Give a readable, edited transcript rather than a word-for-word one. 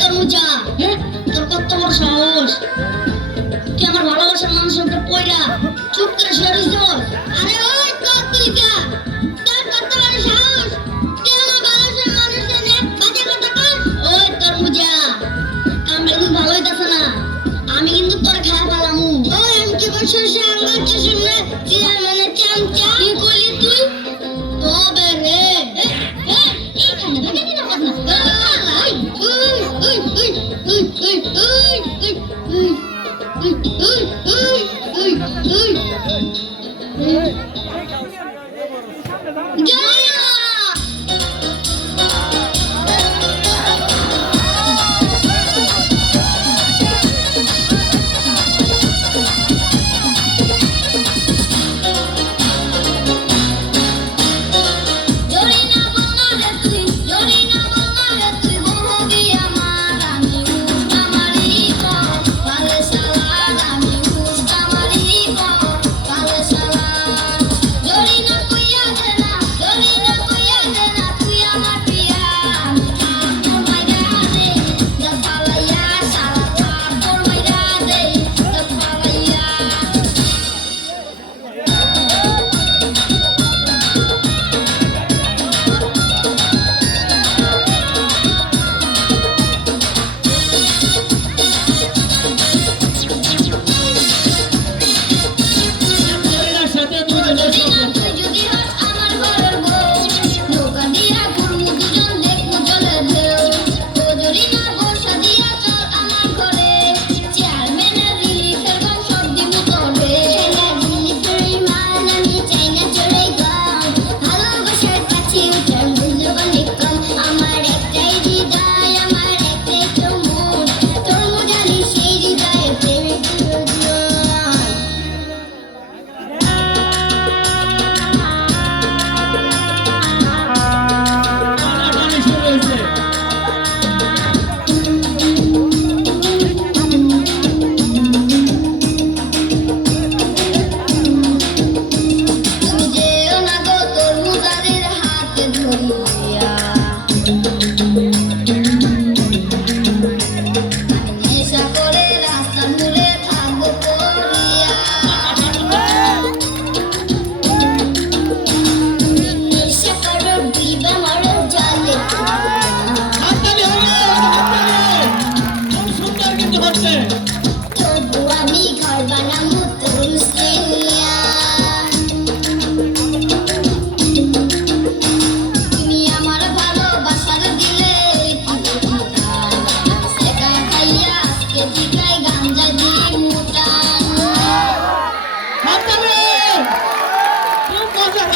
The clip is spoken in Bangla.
তরমুজা, তোর কত বড় সাহস! তুই আমার ভালোবাসার মানুষের উপরে পয়রা চুপ করে শুয়ে রইছিস। আরে ওই কাকুইকা, তোর কত বড় সাহস! তুই আমার ভালোবাসার মানুষের নিয়ে বাজে কথা কস। ওই তরমুজা, কামড়ে কিন্তু ভালো হইতাছে না। আমি কিন্তু তোর খাওয়া পালামু। ওই আমি কি বলছিস? আঙ্গুল চুষে চিরা মানে চামচা